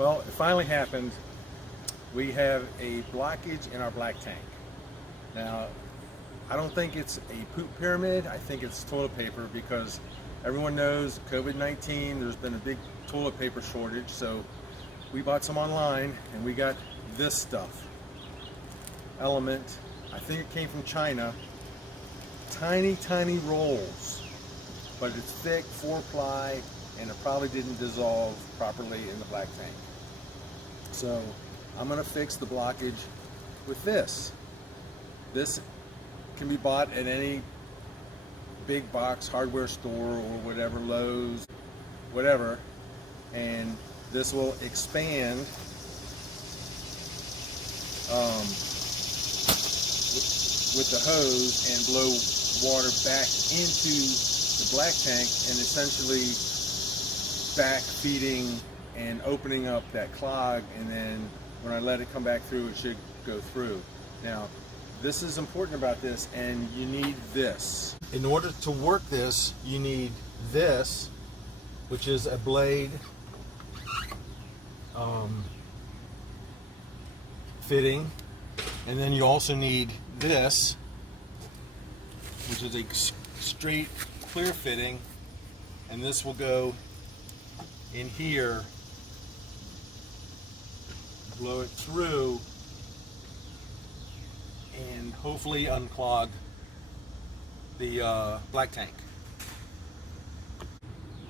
Well, it finally happened. We have a blockage in our black tank. Now, I don't think it's a poop pyramid. I think it's toilet paper, because everyone knows COVID-19, there's been a big toilet paper shortage. So we bought some online and we got this stuff. Element, I think it came from China. Tiny, tiny rolls, but it's thick, 4-ply, and it probably didn't dissolve properly in the black tank. So I'm gonna fix the blockage with this. This can be bought at any big box hardware store or whatever, Lowe's, whatever, and this will expand with the hose and blow water back into the black tank, and essentially back feeding and opening up that clog, and then when I let it come back through, it should go through. Now, this is important about this, and you need this. In order to work this, you need this, which is a blade fitting, and then you also need this, which is a straight clear fitting, and this will go in here, blow it through, and hopefully unclog the black tank.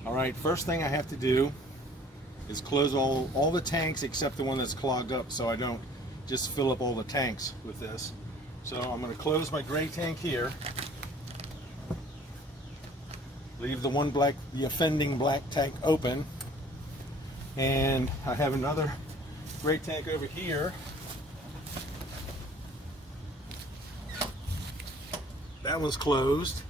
All right, first thing I have to do is close all the tanks except the one that's clogged up, so I don't just fill up all the tanks with this. So I'm going to close my gray tank here, leave the offending black tank open, and I have another gray tank over here. That one's closed.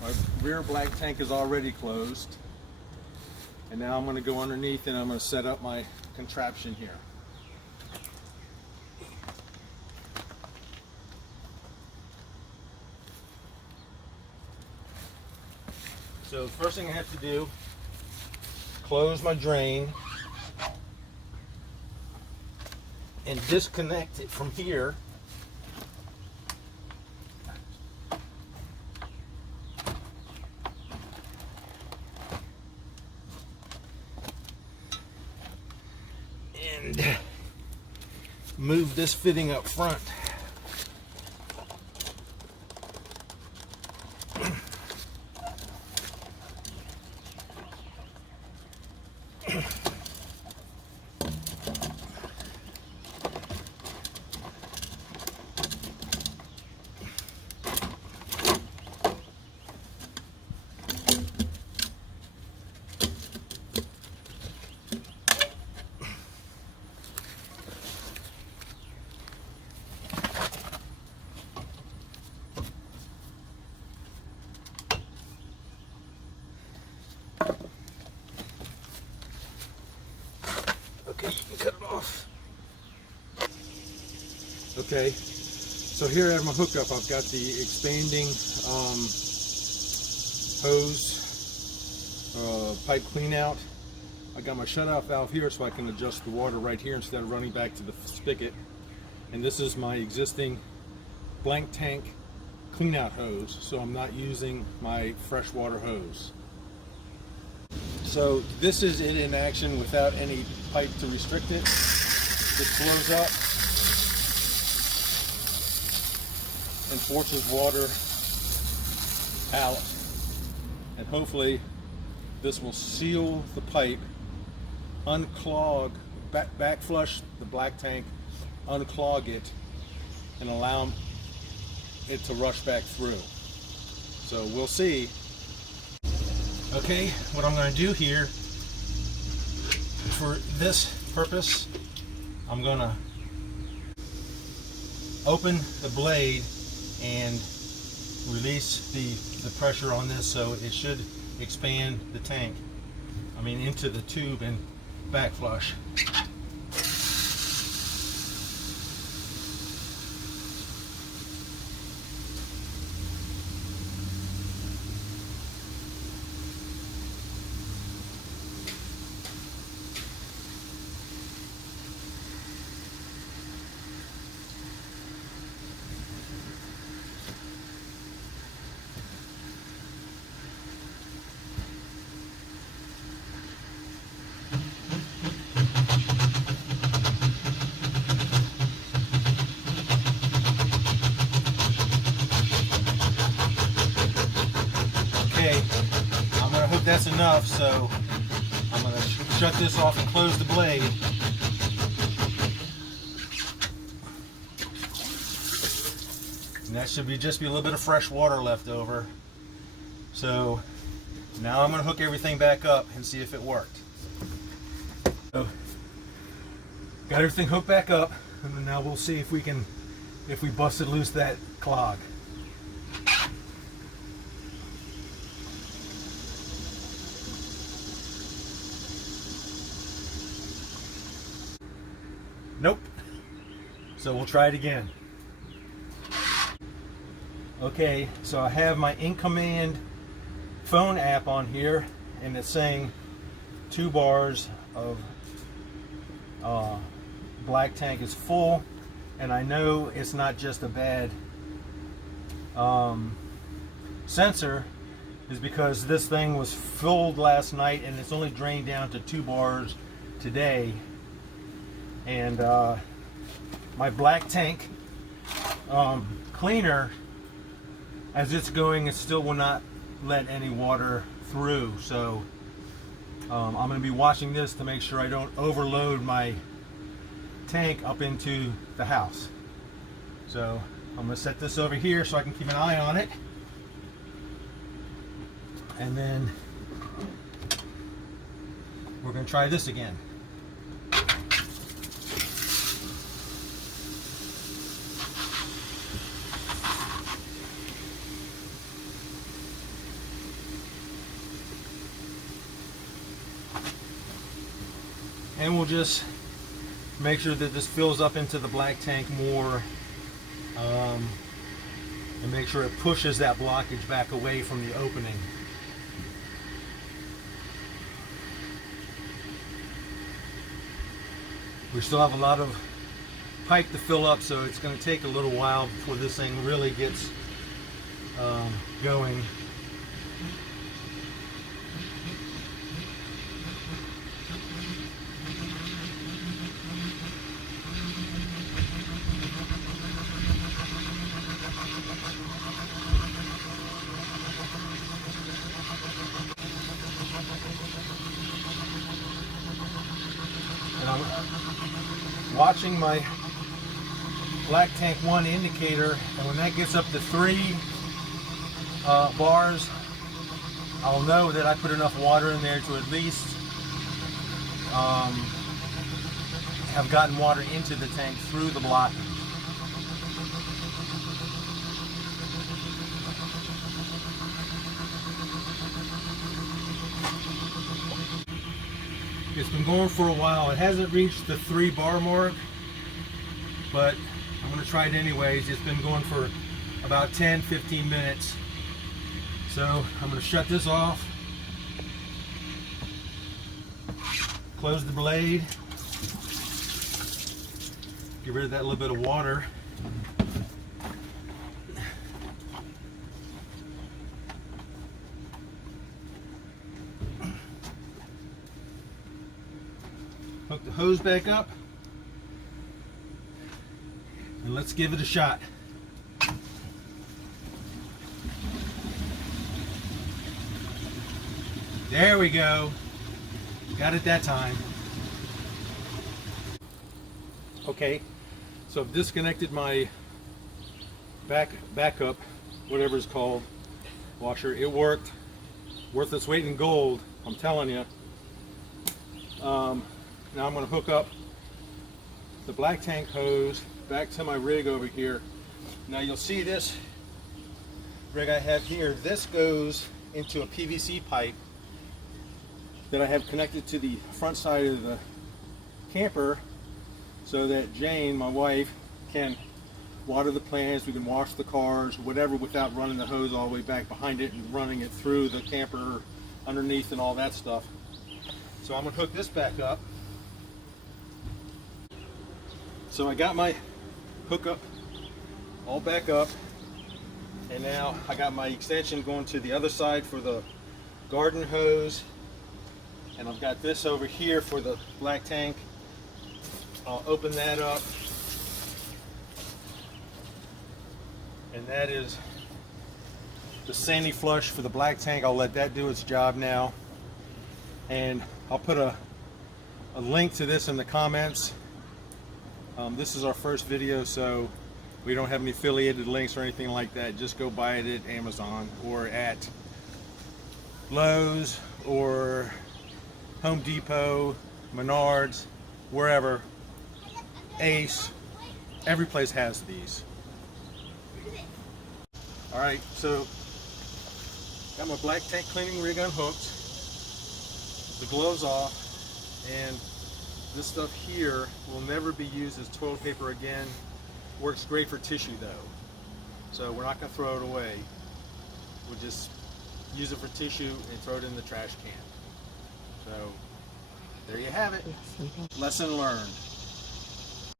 My rear black tank is already closed. And now I'm going to go underneath and I'm going to set up my contraption here. So the first thing I have to do, close my drain and disconnect it from here. And move this fitting up front. Okay, you can cut it off. Okay, so here I have my hookup. I've got the expanding hose pipe clean out. I got my shutoff valve here so I can adjust the water right here instead of running back to the spigot. And this is my existing blank tank clean out hose, so I'm not using my freshwater hose. So this is it in action without any pipe to restrict it. It flows up and forces water out, and hopefully this will seal the pipe, unclog, back flush the black tank, unclog it, and allow it to rush back through. So we'll see. Okay, what I'm going to do here for this purpose, I'm going to open the blade and release the pressure on this, so it should expand the tank, into the tube and back flush. that's enough, so I'm going to shut this off and close the blade. And that should just be a little bit of fresh water left over. So now I'm going to hook everything back up and see if it worked. So, got everything hooked back up, and then now we'll see if we busted loose that clog. Nope. So we'll try it again. Okay, so I have my in-command phone app on here, and it's saying 2 bars of black tank is full, and I know it's not just a bad sensor, is because this thing was filled last night and it's only drained down to 2 bars today. And my black tank cleaner, as it's going, it still will not let any water through. So I'm going to be watching this to make sure I don't overload my tank up into the house. So I'm going to set this over here so I can keep an eye on it. And then we're going to try this again. And we'll just make sure that this fills up into the black tank more, and make sure it pushes that blockage back away from the opening. We still have a lot of pipe to fill up, so it's going to take a little while before this thing really gets going. And I'm watching my black tank 1 indicator, and when that gets up to 3 bars, I'll know that I put enough water in there to at least have gotten water into the tank through the blockage. It's been going for a while. It hasn't reached the 3 bar mark, but I'm going to try it anyways. It's been going for about 10-15 minutes. So I'm going to shut this off, close the blade, get rid of that little bit of water. Hook the hose back up, and let's give it a shot. There we go. Got it that time. Okay, so I've disconnected my backup, whatever it's called, washer. It worked. Worth its weight in gold, I'm telling you. Now I'm going to hook up the black tank hose back to my rig over here. Now you'll see this rig I have here. This goes into a PVC pipe that I have connected to the front side of the camper so that Jane, my wife, can water the plants, we can wash the cars, whatever, without running the hose all the way back behind it and running it through the camper underneath and all that stuff. So I'm going to hook this back up. So I got my hookup all back up, and now I got my extension going to the other side for the garden hose, and I've got this over here for the black tank. I'll open that up, and that is the sandy flush for the black tank. I'll let that do its job now. And I'll put a link to this in the comments. This is our first video, so we don't have any affiliated links or anything like that. Just go buy it at Amazon or at Lowe's or Home Depot, Menards, wherever. Ace, every place has these. All right, so got my black tank cleaning rig unhooked, the gloves off, and this stuff here will never be used as toilet paper again. Works great for tissue though, so we're not going to throw it away. We'll just use it for tissue and throw it in the trash can. So there you have it. Lesson learned.